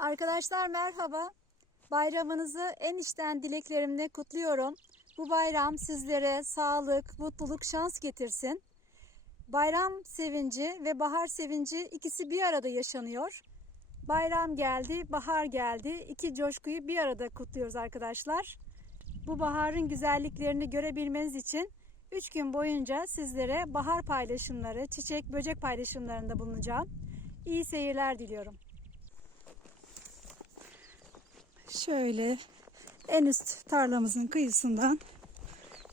Arkadaşlar merhaba. Bayramınızı en içten dileklerimle kutluyorum. Bu bayram sizlere sağlık, mutluluk, şans getirsin. Bayram sevinci ve bahar sevinci ikisi bir arada yaşanıyor. Bayram geldi, bahar geldi. İki coşkuyu bir arada kutluyoruz arkadaşlar. Bu baharın güzelliklerini görebilmeniz için 3 gün boyunca sizlere bahar paylaşımları, çiçek, böcek paylaşımlarında bulunacağım. İyi seyirler diliyorum. Şöyle en üst tarlamızın kıyısından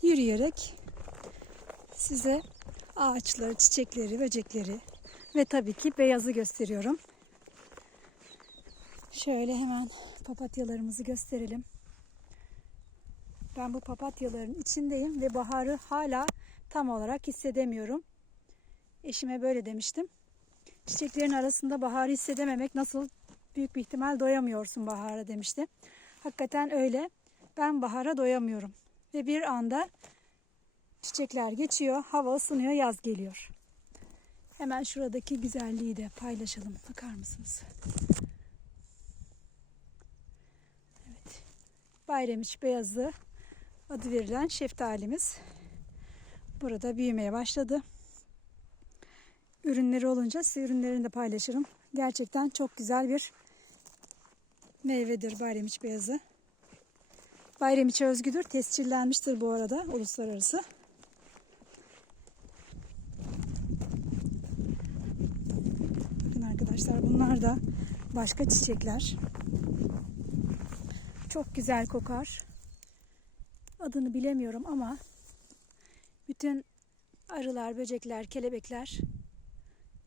yürüyerek size ağaçları, çiçekleri, böcekleri ve tabii ki beyazı gösteriyorum. Şöyle hemen papatyalarımızı gösterelim. Ben bu papatyaların içindeyim ve baharı hala tam olarak hissedemiyorum. Eşime böyle demiştim. Çiçeklerin arasında baharı hissedememek nasıl büyük bir ihtimal doyamıyorsun bahara demişti. Hakikaten öyle. Ben bahara doyamıyorum. Ve bir anda çiçekler geçiyor, hava ısınıyor, yaz geliyor. Hemen şuradaki güzelliği de paylaşalım. Bakar mısınız? Evet. Bayramiç beyazı adı verilen şeftalimiz burada büyümeye başladı. Ürünleri olunca size ürünlerini de paylaşırım. Gerçekten çok güzel bir meyvedir bayramiç beyazı. Bayramiç'e özgüdür. Tescillenmiştir bu arada uluslararası. Bakın arkadaşlar bunlar da başka çiçekler. Çok güzel kokar. Adını bilemiyorum ama bütün arılar, böcekler, kelebekler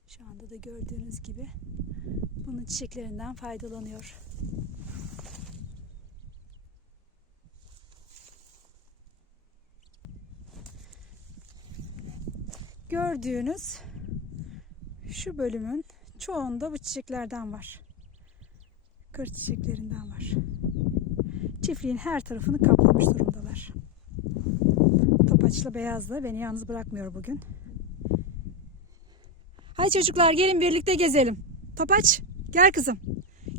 şu anda da gördüğünüz gibi bunun çiçeklerinden faydalanıyor. Gördüğünüz şu bölümün çoğunda bu çiçeklerden var. Kır çiçeklerinden var. Çiftliğin her tarafını kaplamış durumdalar. Topaçlı beyazlı beni yalnız bırakmıyor bugün. Hay çocuklar gelin birlikte gezelim. Topaç gel kızım.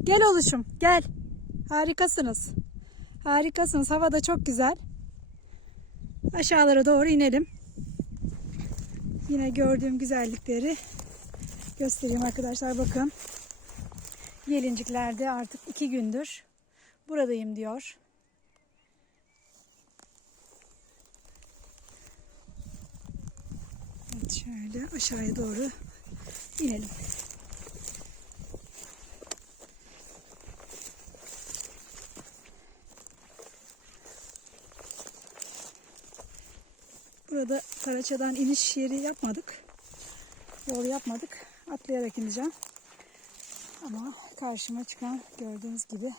Gel oluşum gel. Harikasınız. Harikasınız. Hava da çok güzel. Aşağılara doğru inelim. Yine gördüğüm güzellikleri göstereyim arkadaşlar. Bakın. Gelinciklerde artık iki gündür buradayım diyor. Evet, şöyle aşağıya doğru inelim. Burada Karaça'dan iniş yeri yapmadık. Yol yapmadık. Atlayarak ineceğim. Ama karşıma çıkan gördüğünüz gibi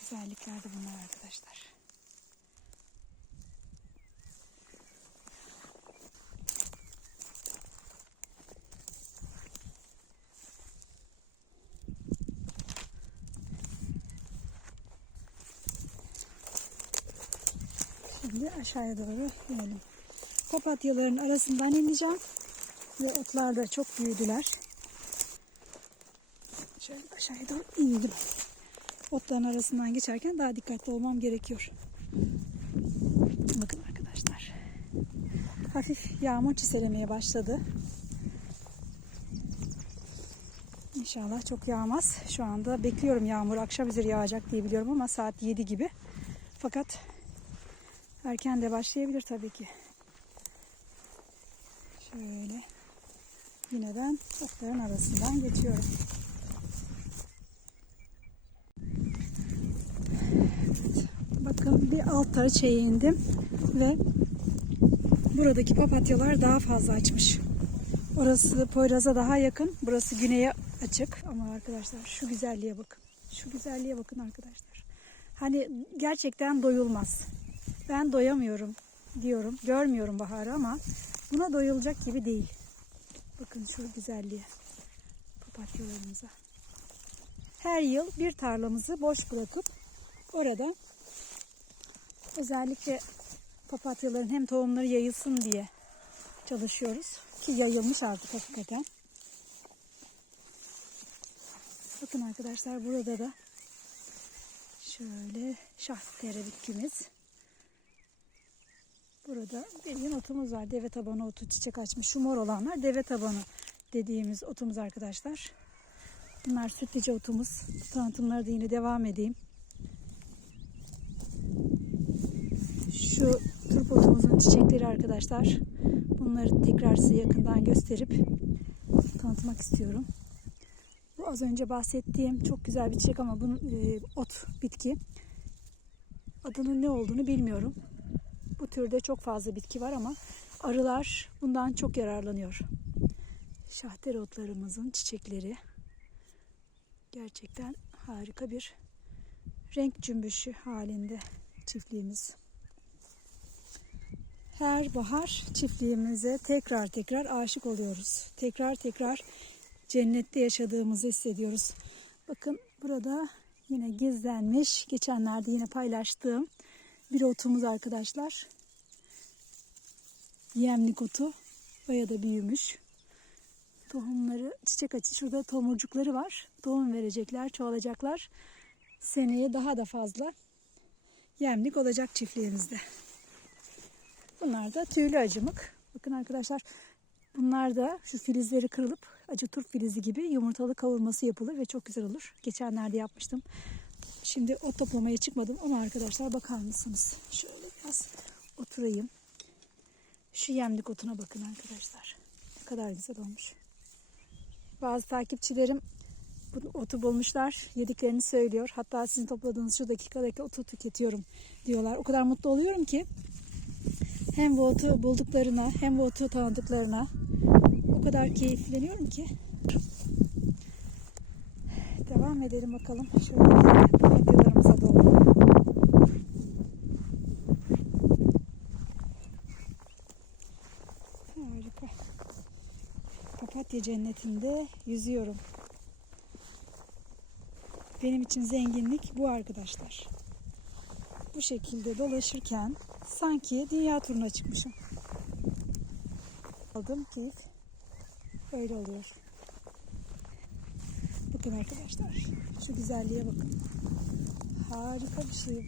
güzellikler de bunlar arkadaşlar. Şimdi aşağıya doğru inelim. Papatyaların arasından ineceğim. Ve otlar da çok büyüdüler. Şöyle aşağıya doğru indim. Otların arasından geçerken daha dikkatli olmam gerekiyor. Bakın arkadaşlar. Hafif yağmur çiselemeye başladı. İnşallah çok yağmaz. Şu anda bekliyorum yağmur. Akşam üzeri yağacak diye biliyorum ama saat 7 gibi. Fakat erken de başlayabilir tabii ki. Şöyle yineden otların arasından geçiyorum. Evet, bakın bir alt tarçaya indim ve buradaki papatyalar daha fazla açmış. Orası Poyraz'a daha yakın. Burası güneye açık. Ama arkadaşlar şu güzelliğe bakın. Şu güzelliğe bakın arkadaşlar. Hani gerçekten doyulmaz. Ben doyamıyorum diyorum. Görmüyorum baharı ama buna doyulacak gibi değil. Bakın şu güzelliğe. Papatyalarımıza. Her yıl bir tarlamızı boş bırakıp orada özellikle papatyaların hem tohumları yayılsın diye çalışıyoruz. Ki yayılmış artık hakikaten. Bakın arkadaşlar burada da şöyle şahtere bitkimiz. Burada bildiğin otumuz var. Deve tabanı otu çiçek açmış. Şu mor olanlar deve tabanı dediğimiz otumuz arkadaşlar. Bunlar sütlüce otumuz. Tanıtımlara da yine devam edeyim. Şu turp otumuzun çiçekleri arkadaşlar. Bunları tekrar size yakından gösterip tanıtmak istiyorum. Bu az önce bahsettiğim çok güzel bir çiçek ama bunun e, ot bitki. Adının ne olduğunu bilmiyorum. Bu türde çok fazla bitki var ama arılar bundan çok yararlanıyor. Şahter otlarımızın çiçekleri gerçekten harika bir renk cümbüşü halinde çiftliğimiz. Her bahar çiftliğimize tekrar tekrar aşık oluyoruz. Tekrar tekrar cennette yaşadığımızı hissediyoruz. Bakın burada yine gizlenmiş, geçenlerde yine paylaştığım bir otumuz arkadaşlar. Yemlik otu. Baya da büyümüş. Tohumları çiçek açı. Şurada tomurcukları var. Tohum verecekler, çoğalacaklar. Seneye daha da fazla yemlik olacak çiftliğimizde. Bunlar da tüylü acımık. Bakın arkadaşlar bunlar da şu filizleri kırılıp acı turp filizi gibi yumurtalı kavurması yapılır ve çok güzel olur. Geçenlerde yapmıştım. Şimdi ot toplamaya çıkmadım ama arkadaşlar bakar mısınız? Şöyle biraz oturayım. Şu yemlik otuna bakın arkadaşlar. Ne kadar güzel olmuş. Bazı takipçilerim bu otu bulmuşlar, yediklerini söylüyor. Hatta sizin topladığınız şu dakikadaki otu tüketiyorum diyorlar. O kadar mutlu oluyorum ki hem bu otu bulduklarına hem bu otu tanıdıklarına o kadar keyifleniyorum ki. Devam edelim bakalım. Şöyle papatyalarımıza doğru. Harika. Papatya cennetinde yüzüyorum. Benim için zenginlik bu arkadaşlar. Bu şekilde dolaşırken sanki dünya turuna çıkmışım. Aldığım keyif öyle oluyor. Bakın arkadaşlar. Şu güzelliğe bakın. Harika bir şey.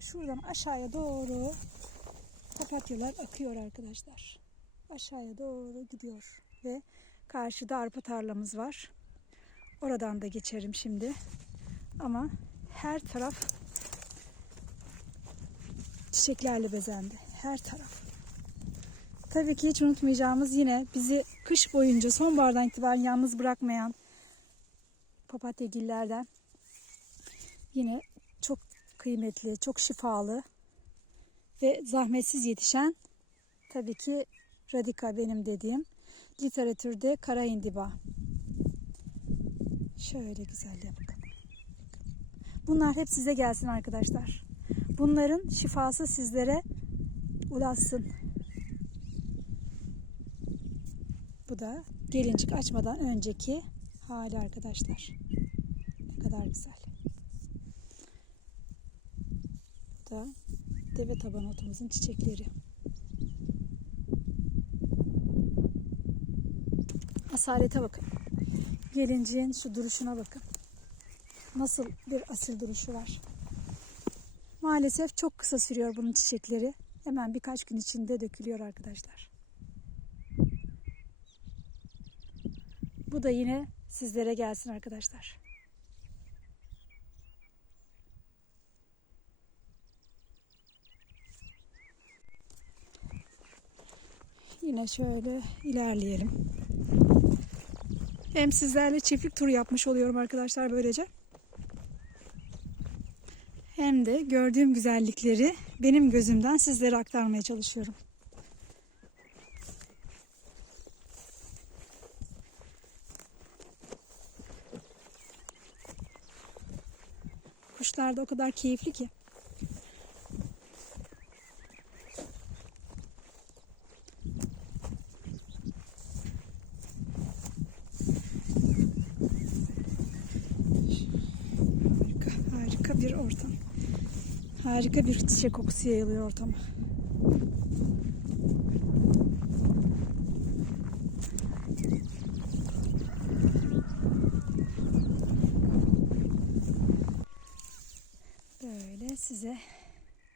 Şuradan aşağıya doğru papatyalar akıyor arkadaşlar. Aşağıya doğru gidiyor. Ve karşıda arpa tarlamız var. Oradan da geçerim şimdi. Ama her taraf çiçeklerle bezendi. Her taraf. Tabii ki hiç unutmayacağımız yine bizi kış boyunca sonbahardan itibaren yalnız bırakmayan papatyagillerden yine çok kıymetli, çok şifalı ve zahmetsiz yetişen tabii ki radika benim dediğim literatürde kara indiba. Şöyle güzelliğe bakın. Bunlar hep size gelsin arkadaşlar. Bunların şifası sizlere ulaşsın. Bu da gelincik açmadan önceki hali arkadaşlar. Ne kadar güzel. Bu da deve taban otumuzun çiçekleri. Asalete bakın. Gelinciğin şu duruşuna bakın. Nasıl bir asil duruşu var. Maalesef çok kısa sürüyor bunun çiçekleri. Hemen birkaç gün içinde dökülüyor arkadaşlar. Bu da yine sizlere gelsin arkadaşlar. Yine şöyle ilerleyelim. Hem sizlerle çiftlik turu yapmış oluyorum arkadaşlar böylece. Hem de gördüğüm güzellikleri benim gözümden sizlere aktarmaya çalışıyorum. Kuşlar da o kadar keyifli ki. Harika, harika bir ortam. Harika bir çiçek kokusu yayılıyor ortama. Size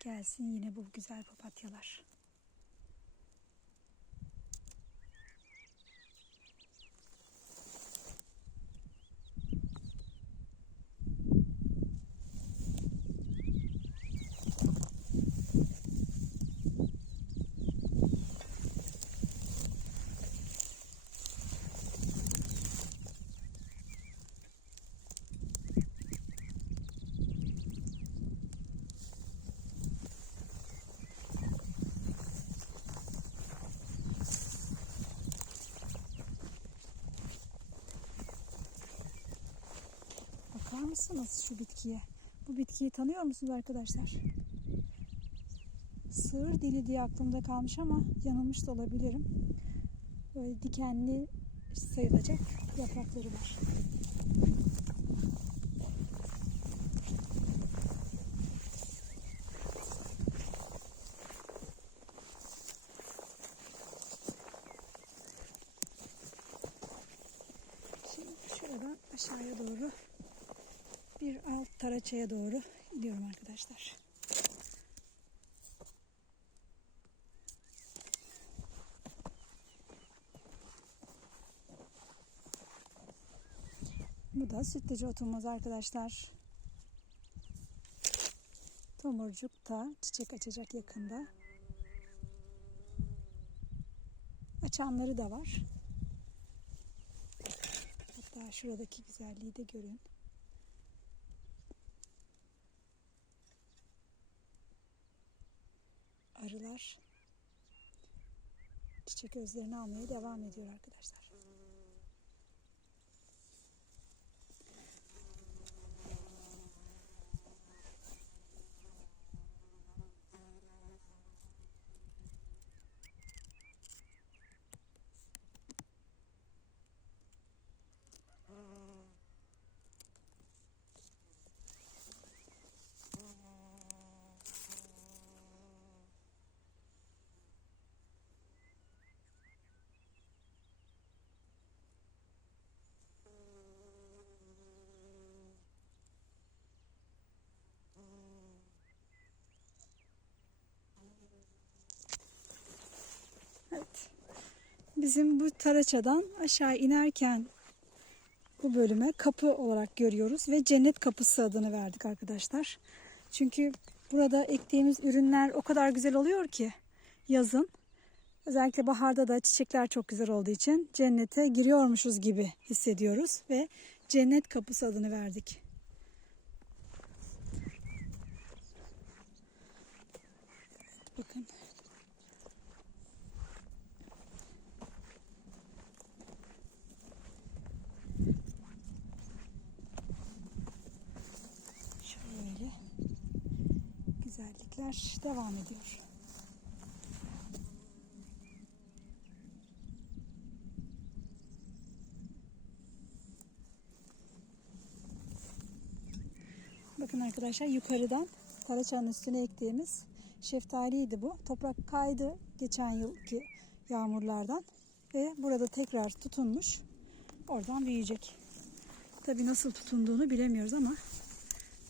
gelsin yine bu güzel papatyalar. Bakar mısınız şu bitkiye? Bu bitkiyi tanıyor musunuz arkadaşlar? Sığır dili diye aklımda kalmış ama yanılmış da olabilirim. Böyle dikenli sayılacak yaprakları var. Şimdi şuradan aşağıya doğru alt taraçaya doğru gidiyorum arkadaşlar. Bu da sütlacı otumuz arkadaşlar. Tomurcuk da çiçek açacak yakında. Açanları da var. Hatta şuradaki güzelliği de görün. Arılar çiçek özlerini almaya devam ediyor arkadaşlar. Bizim bu Taraça'dan aşağı inerken bu bölüme kapı olarak görüyoruz ve cennet kapısı adını verdik arkadaşlar. Çünkü burada ektiğimiz ürünler o kadar güzel oluyor ki yazın. Özellikle baharda da çiçekler çok güzel olduğu için cennete giriyormuşuz gibi hissediyoruz ve cennet kapısı adını verdik. Bakın Şöyle güzellikler devam ediyor. Bakın arkadaşlar yukarıdan Karaçan'ın üstüne ektiğimiz şeftaliydi bu. Toprak kaydı geçen yılki yağmurlardan ve burada tekrar tutunmuş. Oradan büyüyecek. Tabii nasıl tutunduğunu bilemiyoruz ama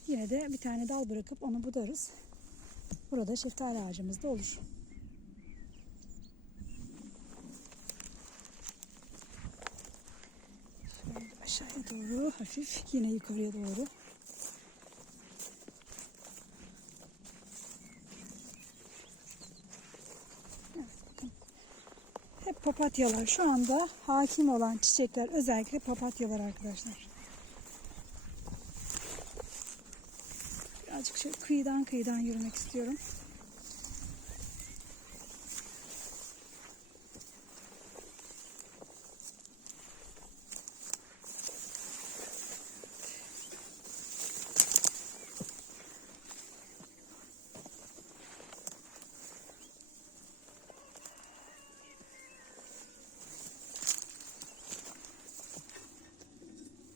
Yine de bir tane dal bırakıp onu budarız. Burada şeftali ağacımız da olur. Şöyle aşağıya doğru hafif yine yukarıya doğru. Hep papatyalar. Şu anda hakim olan çiçekler özellikle papatyalar arkadaşlar. Birazcık şöyle kıyıdan kıyıdan yürümek istiyorum.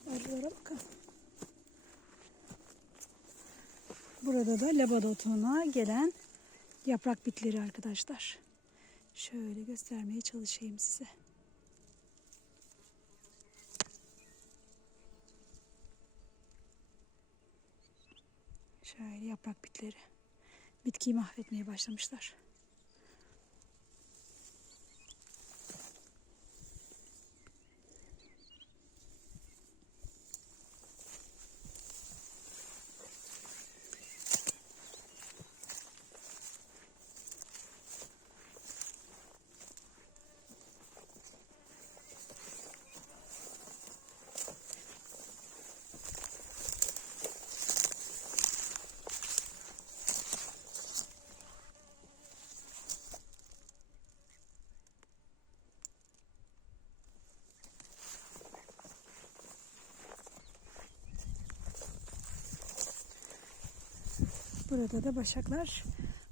Arılara bakın. Burada da labadotuna gelen yaprak bitleri arkadaşlar. Şöyle göstermeye çalışayım size. Şöyle yaprak bitleri. Bitkiyi mahvetmeye başlamışlar. Burada da başaklar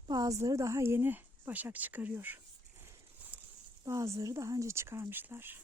bazıları daha yeni başak çıkarıyor. Bazıları daha önce çıkarmışlar.